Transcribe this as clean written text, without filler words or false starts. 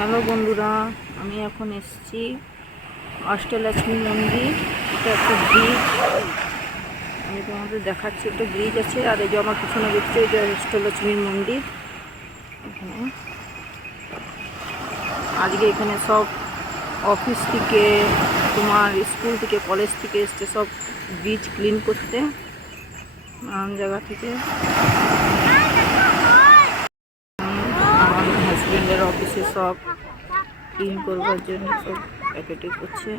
হ্যালো বন্ধুরা, আমি এখন এসেছি অষ্টলক্ষ্মী মন্দির। এটা একটা ব্রিজ, আমি তোমাদের দেখাচ্ছি। একটা ব্রিজ আছে, আর এই যে আমার পিছনে দেখছি এটা অষ্টলক্ষ্মীর মন্দির। এখানে আজকে এখানে সব অফিস থেকে, তোমার স্কুল থেকে, কলেজ থেকে এসছে সব ব্রিজ ক্লিন করতে, নানান জায়গা থেকে। আমার হাজব্যান্ডের অফিসে সব ক্লিন করবার জন্য সব প্যাকেটে করছে।